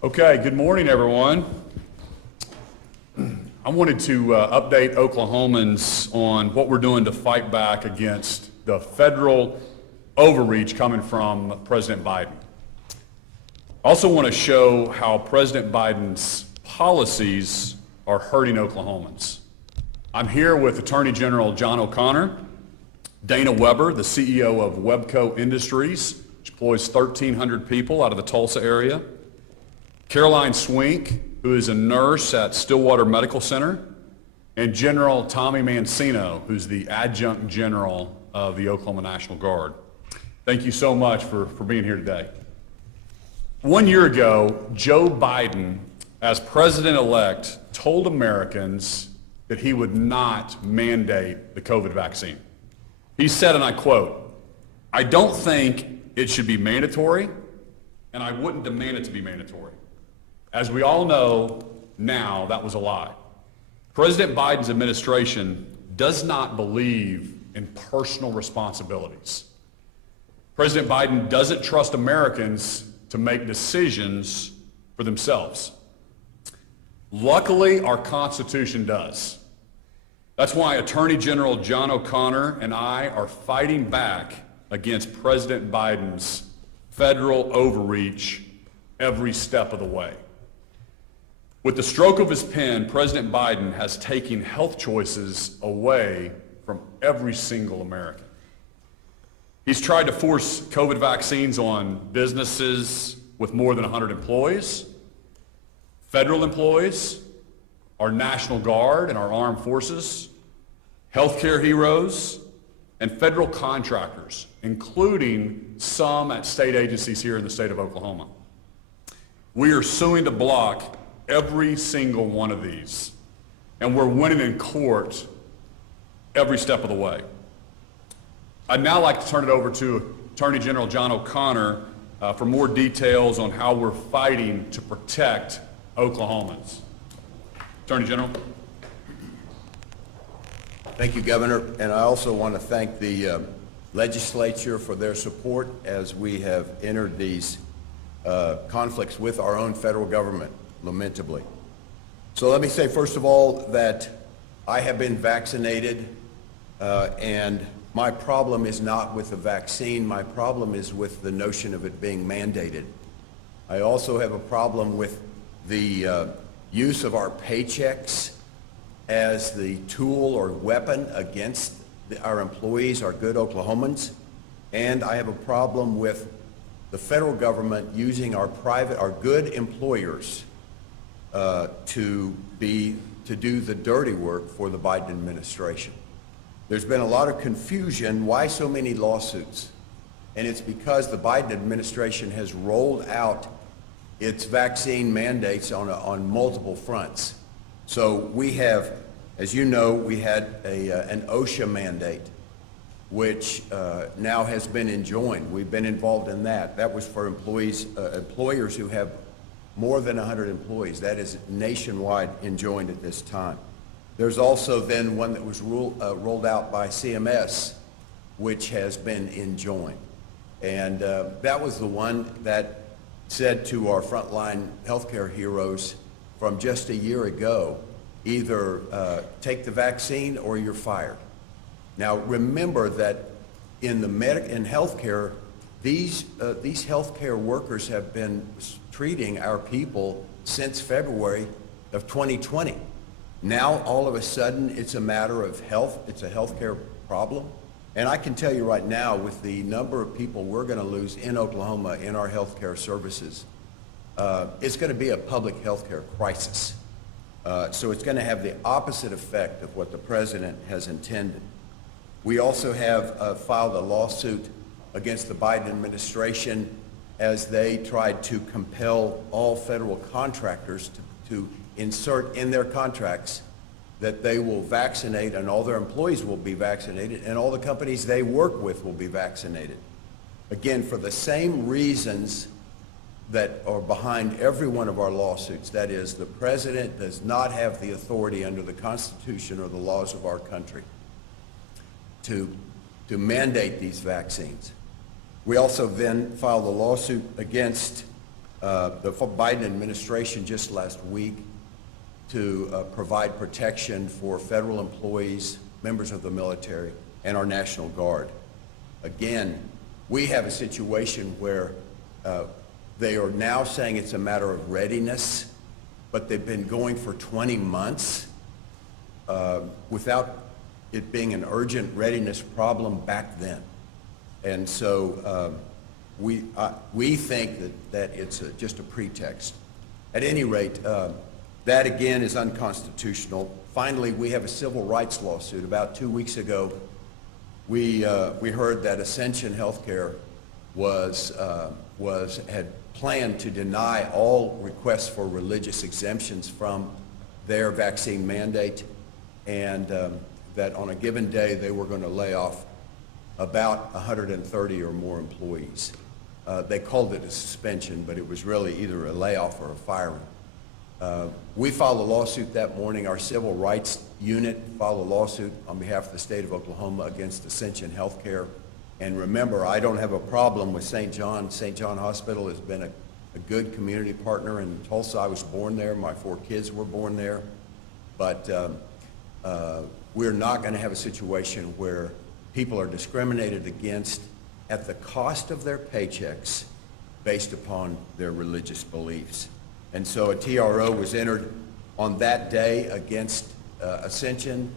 Okay, good morning, everyone. I wanted to update Oklahomans on what we're doing to fight back against the federal overreach coming from President Biden. I also want to show how President Biden's policies are hurting Oklahomans. I'm here with Attorney General John O'Connor, Dana Weber, the CEO of Webco Industries, which employs 1,300 people out of the Tulsa area, Caroline Swink, who is a nurse at Stillwater Medical Center, and General Tommy Mancino, who's the Adjunct General of the Oklahoma National Guard. Thank you so much for being here today. 1 year ago, Joe Biden, as president-elect, told Americans that he would not mandate the COVID vaccine. He said, and I quote, "I don't think it should be mandatory, and I wouldn't demand it to be mandatory." As we all know now, that was a lie. President Biden's administration does not believe in personal responsibilities. President Biden doesn't trust Americans to make decisions for themselves. Luckily, our Constitution does. That's why Attorney General John O'Connor and I are fighting back against President Biden's federal overreach every step of the way. With the stroke of his pen, President Biden has taken health choices away from every single American. He's tried to force COVID vaccines on businesses with more than 100 employees, federal employees, our National Guard and our armed forces, healthcare heroes, and federal contractors, including some at state agencies here in the state of Oklahoma. We are suing to block every single one of these, and we're winning in court every step of the way. I'd now like to turn it over to Attorney General John O'Connor for more details on how we're fighting to protect Oklahomans. Attorney General. Thank you, Governor, and I also want to thank the legislature for their support as we have entered these conflicts with our own federal government, lamentably. So let me say, first of all, that I have been vaccinated, and my problem is not with the vaccine. My problem is with the notion of it being mandated. I also have a problem with the use of our paychecks as the tool or weapon against our employees, our good Oklahomans. And I have a problem with the federal government using our good employers to do the dirty work for the Biden administration. There's been a lot of confusion. Why so many lawsuits? And it's because the Biden administration has rolled out its vaccine mandates on multiple fronts. So we have, as you know, we had an OSHA mandate, which now has been enjoined. We've been involved in that. That was for employers who have more than 100 employees. That is nationwide enjoined at this time. There's also then one that was rolled out by CMS, which has been enjoined. And that was the one that said to our frontline healthcare heroes from just a year ago, either take the vaccine or you're fired. Now remember that in healthcare, these healthcare workers have been treating our people since February of 2020. Now all of a sudden it's a matter of health, it's a healthcare problem. And I can tell you right now, with the number of people we're going to lose in Oklahoma in our healthcare services, it's going to be a public healthcare crisis. So it's going to have the opposite effect of what the president has intended. We also have filed a lawsuit against the Biden administration as they tried to compel all federal contractors to insert in their contracts that they will vaccinate and all their employees will be vaccinated and all the companies they work with will be vaccinated. Again, for the same reasons that are behind every one of our lawsuits. That is, the president does not have the authority under the Constitution or the laws of our country to mandate these vaccines. We also then filed a lawsuit against the Biden administration just last week to provide protection for federal employees, members of the military, and our National Guard. Again, we have a situation where they are now saying it's a matter of readiness, but they've been going for 20 months without it being an urgent readiness problem back then. And so we think that it's just a pretext. At any rate, that again is unconstitutional. Finally, we have a civil rights lawsuit. About 2 weeks ago, we heard that Ascension Healthcare had planned to deny all requests for religious exemptions from their vaccine mandate, and that on a given day they were going to lay off about 130 or more employees. They called it a suspension, but it was really either a layoff or a firing. We filed a lawsuit that morning. Our civil rights unit filed a lawsuit on behalf of the state of Oklahoma against Ascension Healthcare. And remember, I don't have a problem with St. John. St. John Hospital has been a good community partner in Tulsa. I was born there. My 4 kids were born there. But we're not going to have a situation where people are discriminated against at the cost of their paychecks based upon their religious beliefs. And so a TRO was entered on that day against Ascension.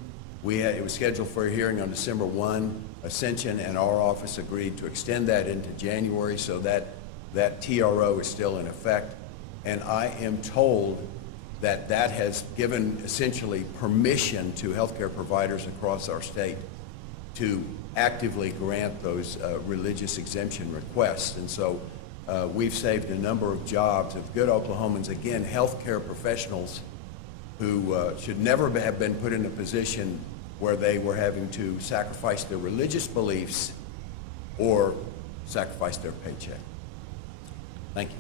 It was scheduled for a hearing on December 1. Ascension and our office agreed to extend that into January, so that TRO is still in effect. And I am told that that has given essentially permission to healthcare providers across our state to actively grant those religious exemption requests. And so we've saved a number of jobs of good Oklahomans, again, healthcare professionals who should never have been put in a position where they were having to sacrifice their religious beliefs or sacrifice their paycheck. Thank you.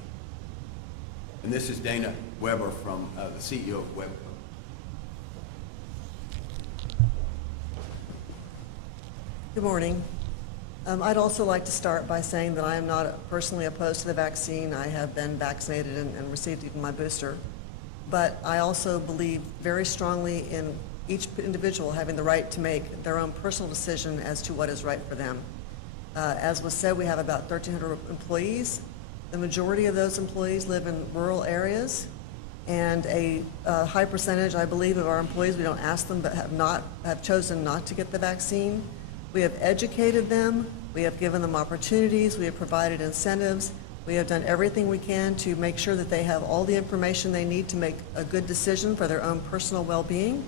And this is Dana Weber from the CEO of Webco. Good morning. I'd also like to start by saying that I am not personally opposed to the vaccine. I have been vaccinated and received even my booster. But I also believe very strongly in each individual having the right to make their own personal decision as to what is right for them. As was said, we have about 1,300 employees. The majority of those employees live in rural areas, and a high percentage, I believe, of our employees, we don't ask them, but have chosen not to get the vaccine. We have educated them, we have given them opportunities, we have provided incentives, we have done everything we can to make sure that they have all the information they need to make a good decision for their own personal well-being.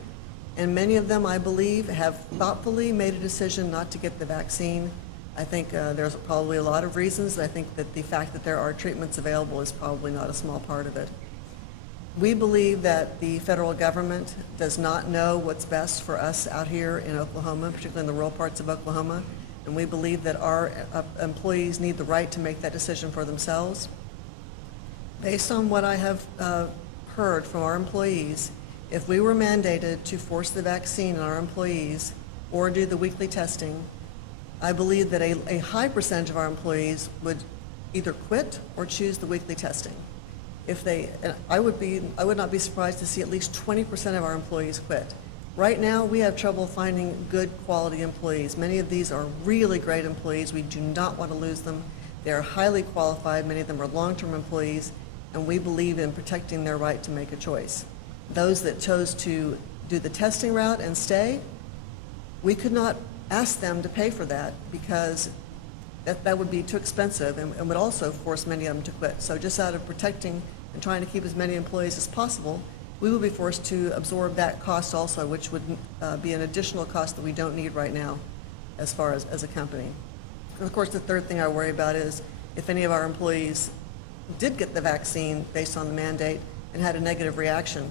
And many of them, I believe, have thoughtfully made a decision not to get the vaccine. I think there's probably a lot of reasons. I think that the fact that there are treatments available is probably not a small part of it. We believe that the federal government does not know what's best for us out here in Oklahoma, particularly in the rural parts of Oklahoma, and we believe that our employees need the right to make that decision for themselves. Based on what I have heard from our employees, if we were mandated to force the vaccine on our employees or do the weekly testing, I believe that a high percentage of our employees would either quit or choose the weekly testing. I would not be surprised to see at least 20% of our employees quit. Right now, we have trouble finding good quality employees. Many of these are really great employees. We do not want to lose them. They are highly qualified. Many of them are long-term employees, and we believe in protecting their right to make a choice. Those that chose to do the testing route and stay, we could not ask them to pay for that because that would be too expensive and would also force many of them to quit. So just out of protecting and trying to keep as many employees as possible, we will be forced to absorb that cost also, which would be an additional cost that we don't need right now as far as a company. And of course, the third thing I worry about is if any of our employees did get the vaccine based on the mandate and had a negative reaction,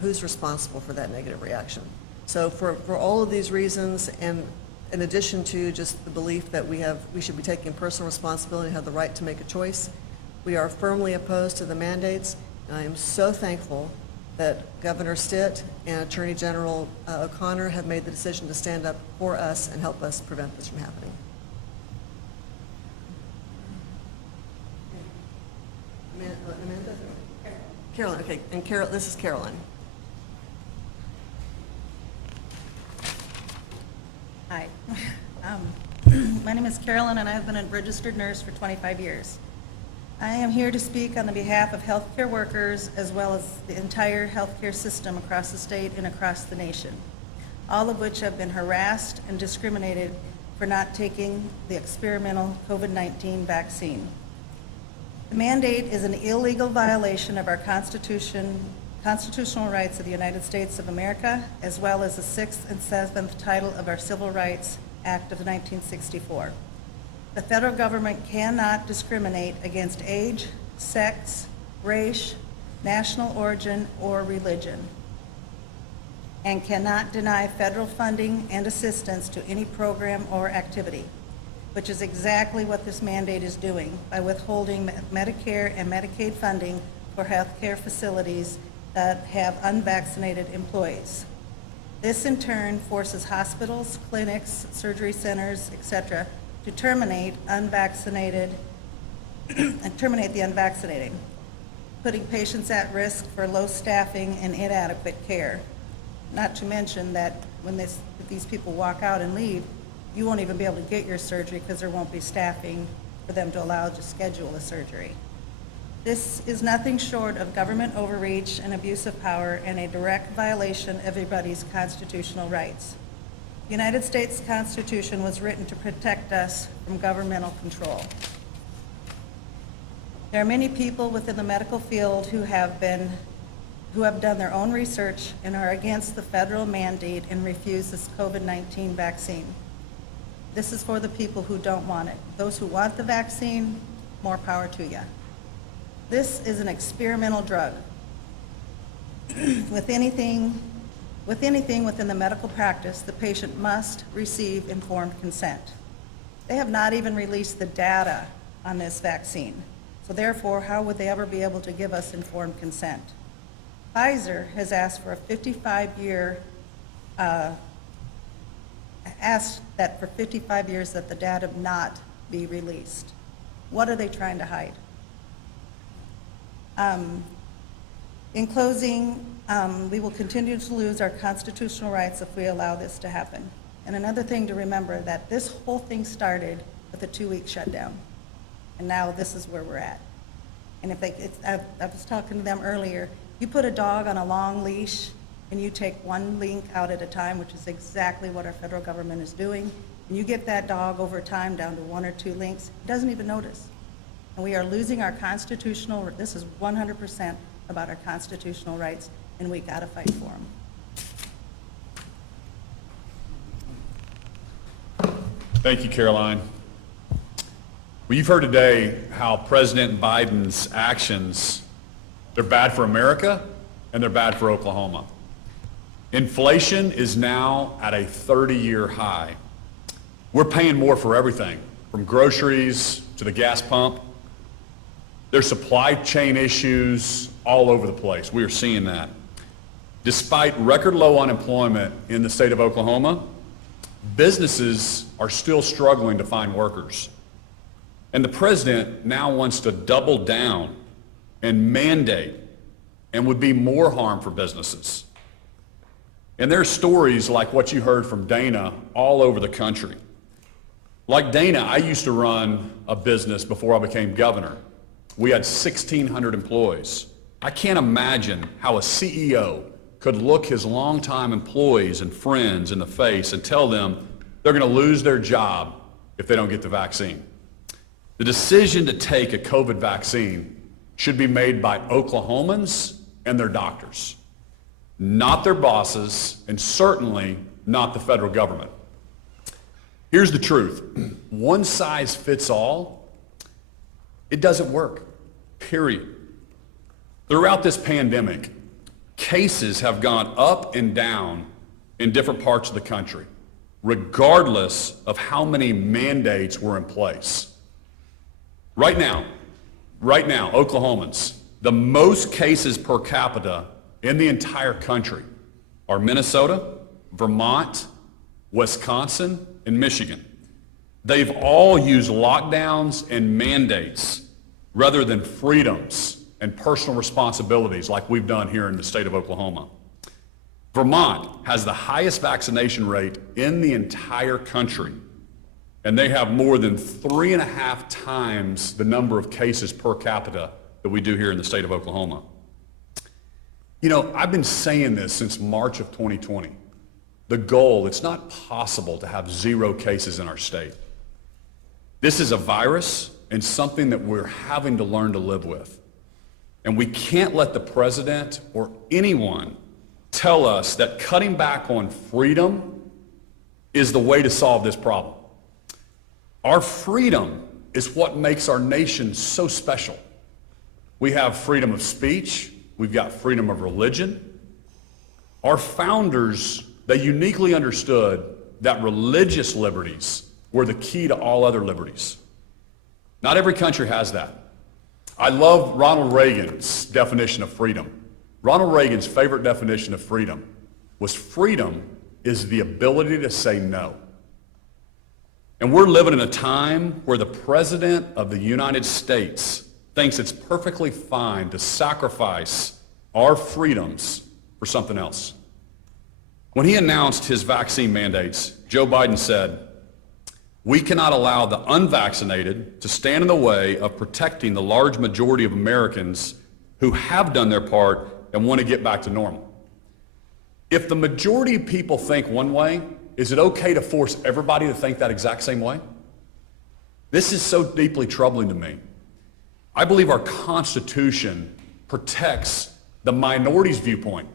who's responsible for that negative reaction? So for all of these reasons, and in addition to just the belief that we should be taking personal responsibility and have the right to make a choice, we are firmly opposed to the mandates. And I am so thankful that Governor Stitt and Attorney General O'Connor have made the decision to stand up for us and help us prevent this from happening. Carolyn, okay, and this is Carolyn. Hi. My name is Carolyn, and I've been a registered nurse for 25 years. I am here to speak on the behalf of healthcare workers as well as the entire healthcare system across the state and across the nation, all of which have been harassed and discriminated for not taking the experimental COVID-19 vaccine. The mandate is an illegal violation of our constitutional rights of the United States of America, as well as the 6th and 7th title of our Civil Rights Act of 1964. The federal government cannot discriminate against age, sex, race, national origin, or religion, and cannot deny federal funding and assistance to any program or activity, which is exactly what this mandate is doing by withholding Medicare and Medicaid funding for healthcare facilities that have unvaccinated employees. This in turn forces hospitals, clinics, surgery centers, etc., to terminate the unvaccinated, putting patients at risk for low staffing and inadequate care. Not to mention that when if these people walk out and leave, you won't even be able to get your surgery because there won't be staffing for them to allow to schedule a surgery. This is nothing short of government overreach and abuse of power and a direct violation of everybody's constitutional rights. The United States Constitution was written to protect us from governmental control. There are many people within the medical field who have done their own research and are against the federal mandate and refuse this COVID-19 vaccine. This is for the people who don't want it. Those who want the vaccine, more power to you. This is an experimental drug. With anything within the medical practice, the patient must receive informed consent. They have not even released the data on this vaccine. So therefore, how would they ever be able to give us informed consent? Pfizer has asked for a 55-year, asked that for 55 years that the data not be released. What are they trying to hide? In closing, we will continue to lose our constitutional rights if we allow this to happen. And another thing to remember, that this whole thing started with a 2-week shutdown. And now this is where we're at. And I was talking to them earlier, you put a dog on a long leash and you take one link out at a time, which is exactly what our federal government is doing, and you get that dog over time down to 1 or 2 links, it doesn't even notice. And we are losing our constitutional, this is 100% about our constitutional rights, and we gotta fight for them. Thank you, Caroline. Well, you've heard today how President Biden's actions, they're bad for America and they're bad for Oklahoma. Inflation is now at a 30-year high. We're paying more for everything, from groceries to the gas pump. There's supply chain issues all over the place. We are seeing that. Despite record low unemployment in the state of Oklahoma, businesses are still struggling to find workers. And the president now wants to double down and mandate, and would be more harm for businesses. And there are stories like what you heard from Dana all over the country. Like Dana, I used to run a business before I became governor. We had 1,600 employees. I can't imagine how a CEO could look his longtime employees and friends in the face and tell them they're going to lose their job if they don't get the vaccine. The decision to take a COVID vaccine should be made by Oklahomans and their doctors, not their bosses, and certainly not the federal government. Here's the truth. One size fits all, it doesn't work, period. Throughout this pandemic, cases have gone up and down in different parts of the country, regardless of how many mandates were in place. Right now, Oklahomans, the most cases per capita in the entire country are Minnesota, Vermont, Wisconsin, and Michigan. They've all used lockdowns and mandates rather than freedoms and personal responsibilities like we've done here in the state of Oklahoma. Vermont has the highest vaccination rate in the entire country, and they have more than 3.5 times the number of cases per capita that we do here in the state of Oklahoma. You know, I've been saying this since March of 2020. The goal, it's not possible to have 0 cases in our state. This is a virus and something that we're having to learn to live with. And we can't let the president or anyone tell us that cutting back on freedom is the way to solve this problem. Our freedom is what makes our nation so special. We have freedom of speech. We've got freedom of religion. Our founders, they uniquely understood that religious liberties were the key to all other liberties. Not every country has that. I love Ronald Reagan's definition of freedom. Ronald Reagan's favorite definition of freedom was freedom is the ability to say no. And we're living in a time where the President of the United States thinks it's perfectly fine to sacrifice our freedoms for something else. When he announced his vaccine mandates, Joe Biden said, "We cannot allow the unvaccinated to stand in the way of protecting the large majority of Americans who have done their part and want to get back to normal." If the majority of people think one way, is it okay to force everybody to think that exact same way? This is so deeply troubling to me. I believe our Constitution protects the minority's viewpoint.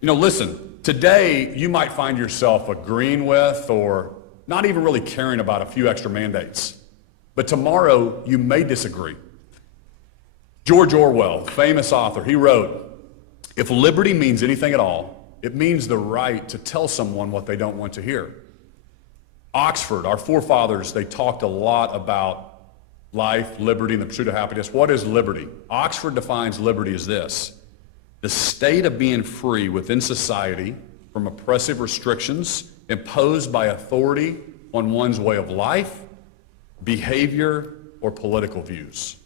You know, listen, today you might find yourself agreeing with or not even really caring about a few extra mandates. But tomorrow you may disagree. George Orwell, famous author, he wrote, "If liberty means anything at all, it means the right to tell someone what they don't want to hear." Oxford, our forefathers, they talked a lot about life, liberty, and the pursuit of happiness. What is liberty? Oxford defines liberty as this: the state of being free within society from oppressive restrictions imposed by authority on one's way of life, behavior, or political views.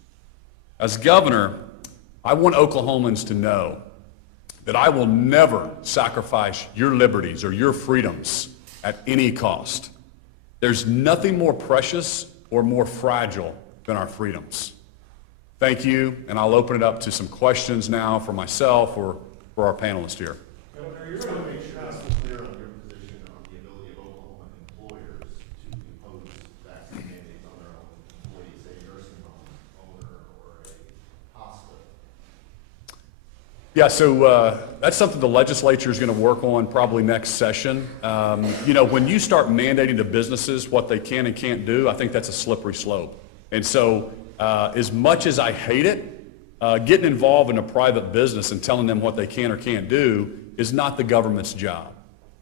As governor, I want Oklahomans to know that I will never sacrifice your liberties or your freedoms at any cost. There's nothing more precious or more fragile than our freedoms. Thank you, and I'll open it up to some questions now for myself or for our panelists here. Governor, you're going to make sure it's clear on your position on the ability of Oklahoma employers to impose vaccine mandates on their own employees, a nursing home owner or a hospital. Yeah, so that's something the legislature is going to work on probably next session. You know, when you start mandating to businesses what they can and can't do, I think that's a slippery slope. And so as much as I hate it, getting involved in a private business and telling them what they can or can't do is not the government's job.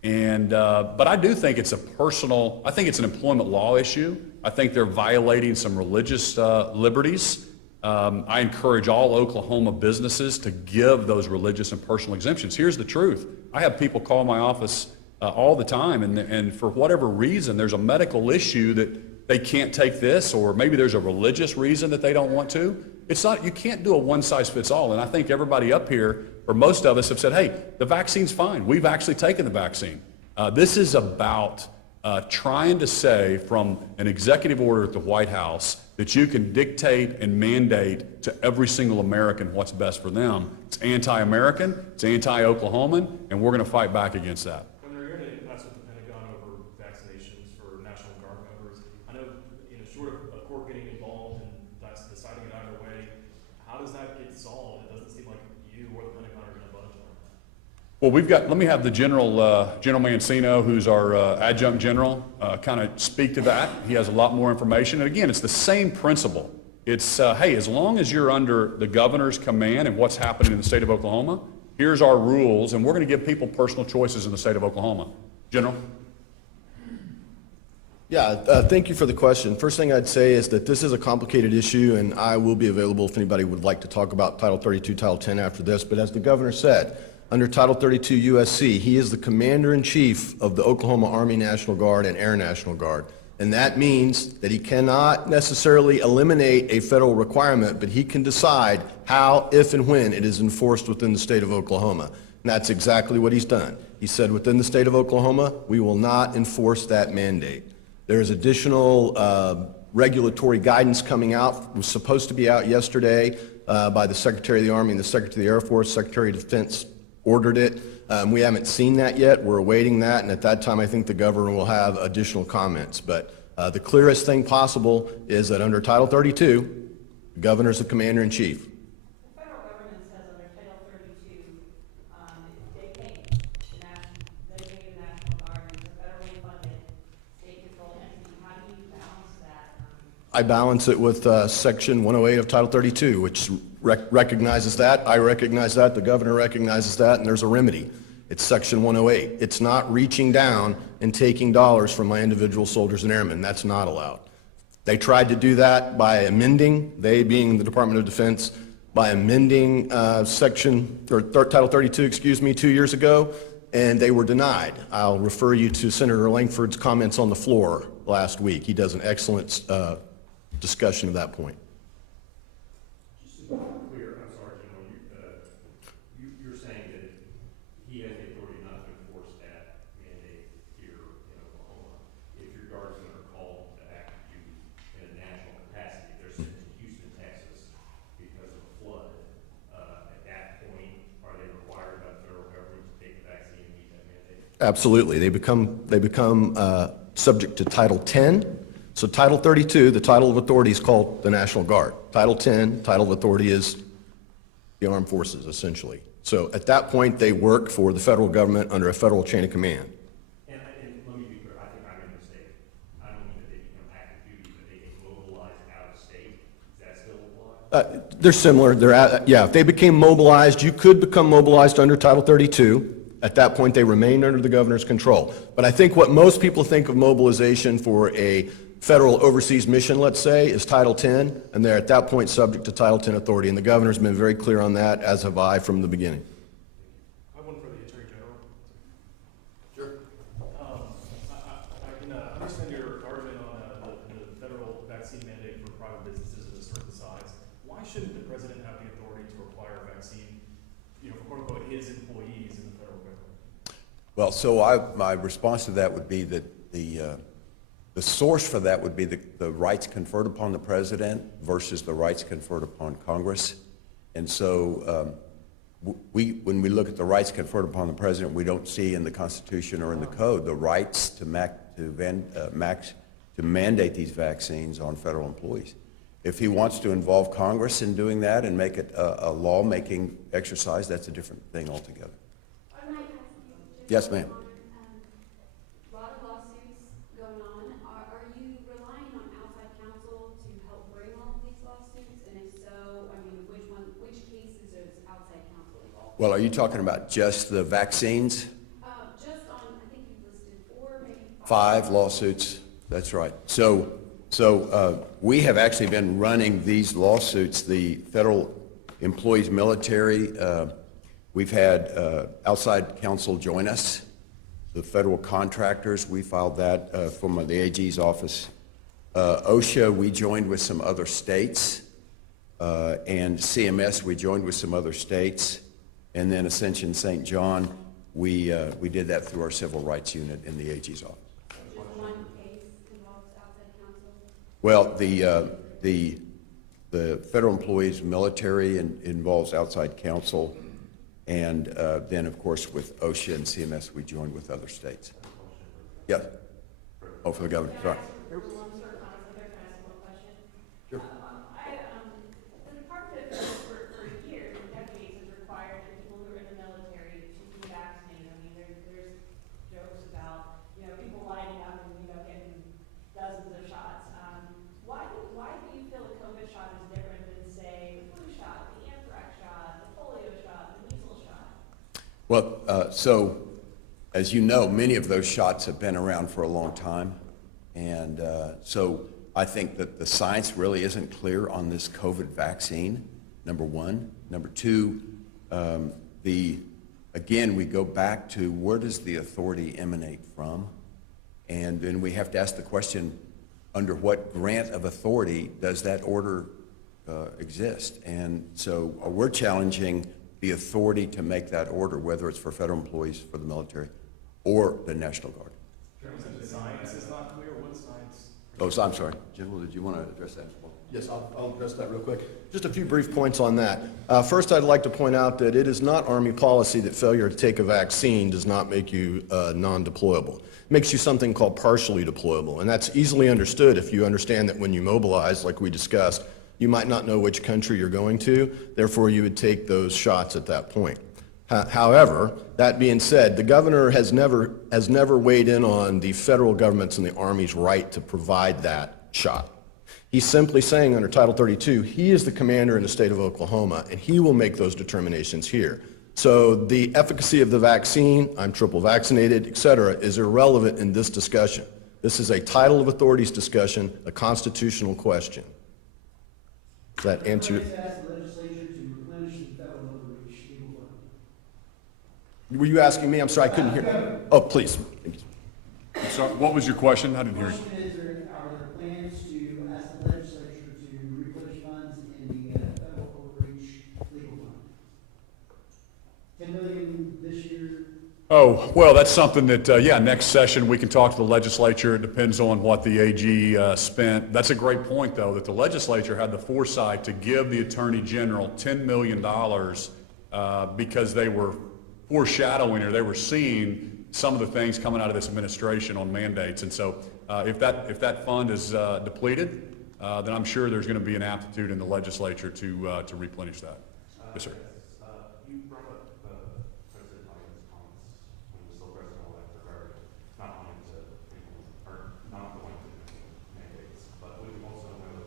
And but I do think it's I think it's an employment law issue. I think they're violating some religious liberties. I encourage all Oklahoma businesses to give those religious and personal exemptions. Here's the truth. I have people call my office all the time, and for whatever reason, there's a medical issue that they can't take this, or maybe there's a religious reason that they don't want to. It's not, you can't do a one-size-fits-all, and I think everybody up here, or most of us have said, hey, the vaccine's fine. We've actually taken the vaccine. This is about trying to say from an executive order at the White House that you can dictate and mandate to every single American what's best for them. It's anti-American, it's anti-Oklahoman, and we're going to fight back against that. You're in an impasse with the Pentagon over vaccinations for National Guard members. I know, short of a court getting involved and that's deciding it either way, how does that get solved? It doesn't seem like you or the Pentagon are going to budge on that. Well, let me have the General Mancino, who's our adjunct general, kind of speak to that. He has a lot more information. And again, it's the same principle. It's, hey, as long as you're under the governor's command and what's happening in the state of Oklahoma, here's our rules, and we're going to give people personal choices in the state of Oklahoma. General? Yeah, thank you for the question. First thing I'd say is that this is a complicated issue, and I will be available if anybody would like to talk about Title 32, Title 10 after this. But as the governor said, under Title 32 USC, he is the commander-in-chief of the Oklahoma Army National Guard and Air National Guard. And that means that he cannot necessarily eliminate a federal requirement, but he can decide how, if, and when it is enforced within the state of Oklahoma. And that's exactly what he's done. He said within the state of Oklahoma, we will not enforce that mandate. There's additional regulatory guidance coming out. It was supposed to be out yesterday by the Secretary of the Army and the Secretary of the Air Force. Secretary of Defense ordered it. We haven't seen that yet. We're awaiting that, and at that time, I think the governor will have additional comments. But the clearest thing possible is that under Title 32, the governor's the commander-in-chief. The federal government says under Title 32, they pay the National Guard, it's a federally funded, state-controlled entity. How do you balance that? I balance it with Section 108 of Title 32, which recognizes that. I recognize that. The governor recognizes that, and there's a remedy. It's Section 108. It's not reaching down and taking dollars from my individual soldiers and airmen. That's not allowed. They tried to do that by amending, they being the Department of Defense, by amending Title 32, 2 years ago, and they were denied. I'll refer you to Senator Langford's comments on the floor last week. He does an excellent discussion of that point. Just to be clear, I'm sorry, General, you're saying that he has the authority not to enforce that mandate here in Oklahoma. If your guardsmen are called to active duty in a national capacity, they're sent to Houston, Texas because of a flood, at that point, are they required by the federal government to take the vaccine and meet that mandate? Absolutely. They become subject to Title 10. So Title 32, the title of authority is called the National Guard. Title 10, title of authority is the armed forces, essentially. So at that point, they work for the federal government under a federal chain of command. And let me be clear, I think I made a mistake. I don't mean that they become active duty, but they get mobilized out of state. Does that still apply? They're similar. If they became mobilized, you could become mobilized under Title 32. At that point, they remain under the governor's control. But I think what most people think of mobilization for a federal overseas mission, let's say, is Title 10, and they're at that point subject to Title 10 authority. And the governor's been very clear on that, as have I from the beginning. I have one for the Attorney General. Sure. I can understand your argument on the federal vaccine mandate for private businesses of a certain size. Why shouldn't the president have the authority to require a vaccine, for quote unquote his employees in the federal government? Well, so my response to that would be that the source for that would be the rights conferred upon the president versus the rights conferred upon Congress. And so when we look at the rights conferred upon the president, we don't see in the Constitution or in the Code the rights to mandate these vaccines on federal employees. If he wants to involve Congress in doing that and make it a law-making exercise, that's a different thing altogether. Yes, ma'am. A lot of lawsuits going on. Are you relying on outside counsel to help bring all of these lawsuits? And if so, which cases is outside counsel involved? Well, are you talking about just the vaccines? Just on, I think you listed 4, maybe 5 lawsuits, that's right. So we have actually been running these lawsuits, the federal employees, military, we've had outside counsel join us, the federal contractors, we filed that from the AG's office. OSHA, we joined with some other states, and CMS, we joined with some other states, and then Ascension St. John, we did that through our civil rights unit in the AG's office. just one case involves outside counsel? Well, the federal employees, military involves outside counsel, and then, of course, with OSHA and CMS, we joined with other states. Yes? Oh, for the governor, sorry. Sure. The Department of Defense for years, and decades, has required that people who are in the military to be vaccinated. I mean, there's jokes about, people lining up and, getting dozens of shots. Why do you feel the COVID shot is different than, say, the flu shot, the anthrax shot, the polio shot, the measles shot? Well, so, as you know, many of those shots have been around for a long time, and so I think that the science really isn't clear on this COVID vaccine, number one. Number two, again, we go back to where does the authority emanate from? And then we have to ask the question, under what grant of authority does that order exist? And so we're challenging the authority to make that order, whether it's for federal employees, for the military, or the National Guard. The science is not clear, what science? Oh, so I'm sorry. General, did you want to address that as well? Yes, I'll address that real quick. Just a few brief points on that. First, I'd like to point out that it is not Army policy that failure to take a vaccine does not make you non-deployable. It makes you something called partially deployable, and that's easily understood if you understand that when you mobilize, like we discussed, you might not know which country you're going to, therefore you would take those shots at that point. However, that being said, the governor has never weighed in on the federal government's and the Army's right to provide that shot. He's simply saying under Title 32, he is the commander in the state of Oklahoma, and he will make those determinations here. So the efficacy of the vaccine, I'm triple vaccinated, et cetera, is irrelevant in this discussion. This is a title of authorities discussion, a constitutional question. Does that answer your... I'd like to ask the legislature to replenish the federal overreach legal fund. Were you asking me? I'm sorry, I couldn't hear. Oh, please. I'm sorry, what was your question? I didn't hear you. Question is, are there plans to ask the legislature to replenish funds in the federal overreach legal fund? 10 million this year. Oh, well, that's something that, yeah, next session we can talk to the legislature. It depends on what the AG spent. That's a great point, though, that the legislature had the foresight to give the Attorney General $10 million because they were foreshadowing or they were seeing some of the things coming out of this administration on mandates. And so if that fund is depleted, then I'm sure there's going to be an aptitude in the legislature to replenish that. Yes, sir. You brought up President Biden's comments when he was still president-elect regarding not wanting to implement, or not going to implement mandates. But we also know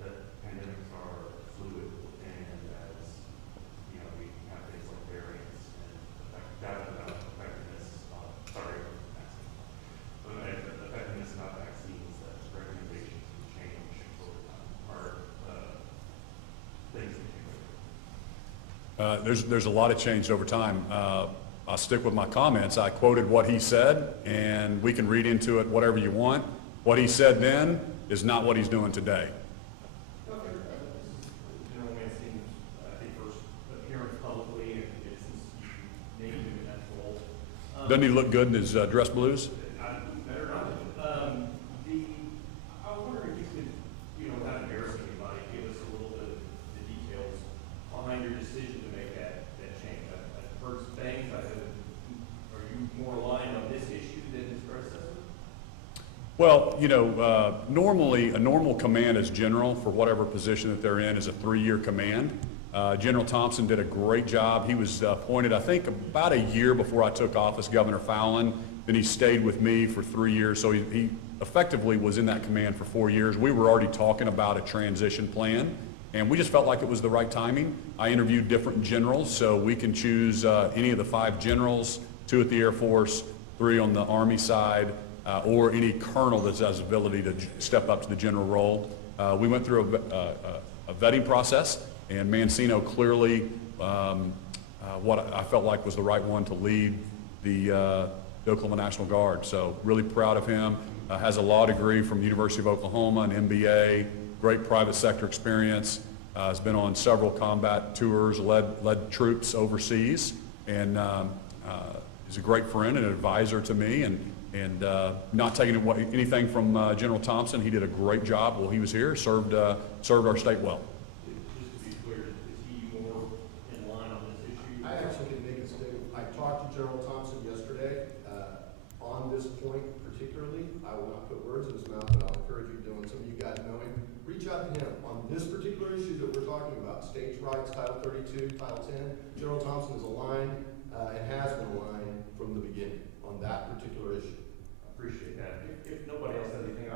that pandemics are fluid, and as you know, we have things like variants and data about effectiveness of effectiveness about vaccines, that recommendations can change over time. Are things that you There's a lot of change over time. I'll stick with my comments. I quoted what he said, and we can read into it whatever you want. What he said then is not what he's doing today. General Mancini's, I think, first appearance publicly, and since you named him in that role. Doesn't he look good in his dress blues? Better not. I was wondering if you could, without embarrassing anybody, give us a little bit of the details behind your decision to make that change. I've heard some things. Are you more aligned on this issue than his predecessor? Well, normally a normal command as general for whatever position that they're in is a 3-year command. General Thompson did a great job. He was appointed, I think, about a year before I took office, Governor Fallon. Then he stayed with me for 3 years, so he effectively was in that command for 4 years. We were already talking about a transition plan, and we just felt like it was the right timing. I interviewed different generals, so we can choose any of the 5 generals, 2 at the Air Force, 3 on the Army side, or any colonel that has the ability to step up to the general role. We went through a vetting process, and Mancino clearly, what I felt like was the right one to lead the Oklahoma National Guard. So really proud of him. Has a law degree from the University of Oklahoma, an MBA, great private sector experience. Has been on several combat tours, led troops overseas, and is a great friend and advisor to me. And not taking away anything from General Thompson, he did a great job while he was here. Served our state well. Just to be clear, is he more in line on this issue? I actually can make a statement. I talked to General Thompson yesterday. On this point particularly, I will not put words in his mouth, but I'll encourage you, doing some of you guys know him, reach out to him. On this particular issue that we're talking about, states' rights, Title 32, Title 10, General Thompson is aligned and has been aligned from the beginning on that particular issue. I appreciate that. If nobody else has anything,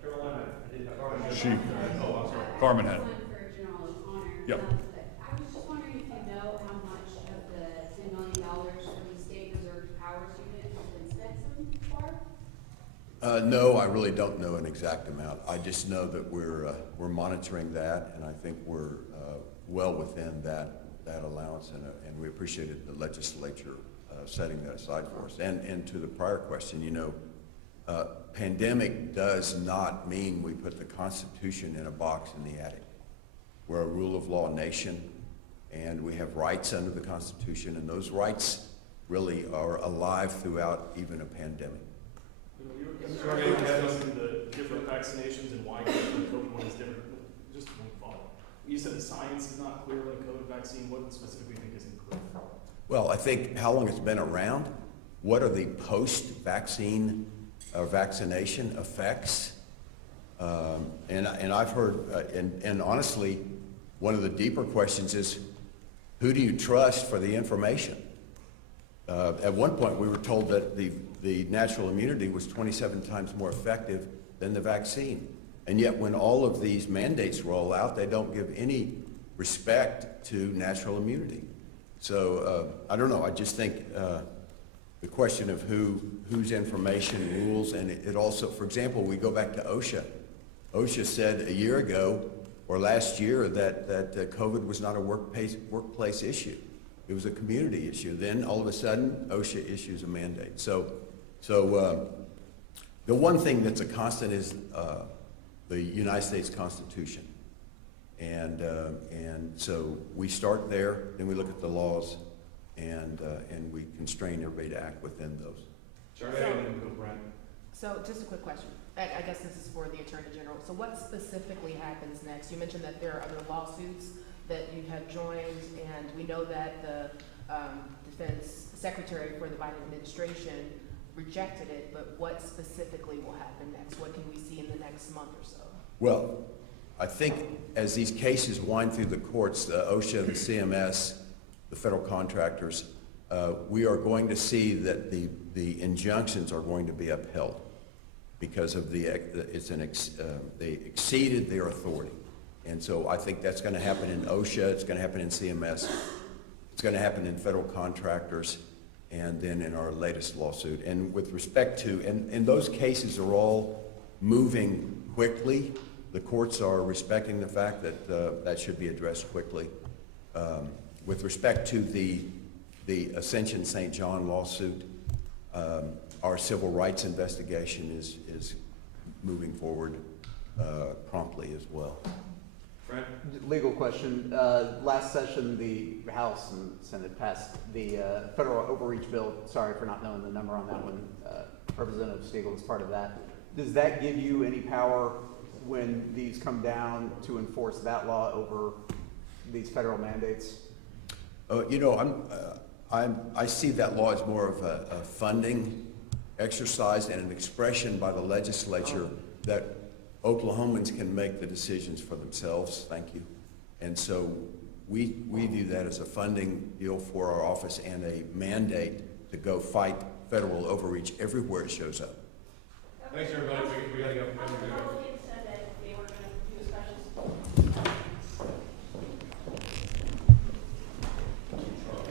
Caroline, I did have a question. Oh, I'm sorry. Carmen had it. One for General O'Connor. Yep. I was just wondering if you know how much of the $10 million for the State Reserve Powers Unit has been spent so far? No, I really don't know an exact amount. I just know that we're monitoring that, and I think we're well within that allowance, and we appreciated the legislature setting that aside for us. And to the prior question, Pandemic does not mean we put the Constitution in a box in the attic. We're a rule of law nation, and we have rights under the Constitution, and those rights really are alive throughout even a pandemic. You were discussing the different vaccinations and why the COVID one is different. Just one follow. You said the science is not clear on the COVID vaccine. What specifically do you think isn't clear? Well, I think how long it's been around, what are the post-vaccine or vaccination effects? And I've heard, and honestly, one of the deeper questions is, who do you trust for the information? At one point, we were told that the natural immunity was 27 times more effective than the vaccine. And yet, when all of these mandates roll out, they don't give any respect to natural immunity. So, I don't know, I just think the question of whose information rules, and it also, for example, we go back to OSHA. OSHA said a year ago, or last year, that COVID was not a workplace issue. It was a community issue. Then, all of a sudden, OSHA issues a mandate. So the one thing that's a constant is the United States Constitution. And so we start there, then we look at the laws, and we constrain everybody to act within those. So just a quick question. I guess this is for the Attorney General. So what specifically happens next? You mentioned that there are other lawsuits that you have joined, and we know that the Defense Secretary for the Biden administration rejected it, but what specifically will happen next? What can we see in the next month or so? Well, I think as these cases wind through the courts, the OSHA, the CMS, the federal contractors, we are going to see that the injunctions are going to be upheld because of they exceeded their authority. And so I think that's going to happen in OSHA, it's going to happen in CMS, it's going to happen in federal contractors, and then in our latest lawsuit. And with respect to, and those cases are all moving quickly. The courts are respecting the fact that that should be addressed quickly. With respect to the Ascension St. John lawsuit, our civil rights investigation is moving forward promptly as well. Legal question. Last session, the House and Senate passed the federal overreach bill. Sorry for not knowing the number on that one. Representative Stegall was part of that. Does that give you any power when these come down to enforce that law over these federal mandates? You know, I see that law as more of a funding exercise and an expression by the legislature that Oklahomans can make the decisions for themselves. Thank you. And so we view that as a funding deal for our office and a mandate to go fight federal overreach everywhere it shows up. Thanks, everybody. We gotta go.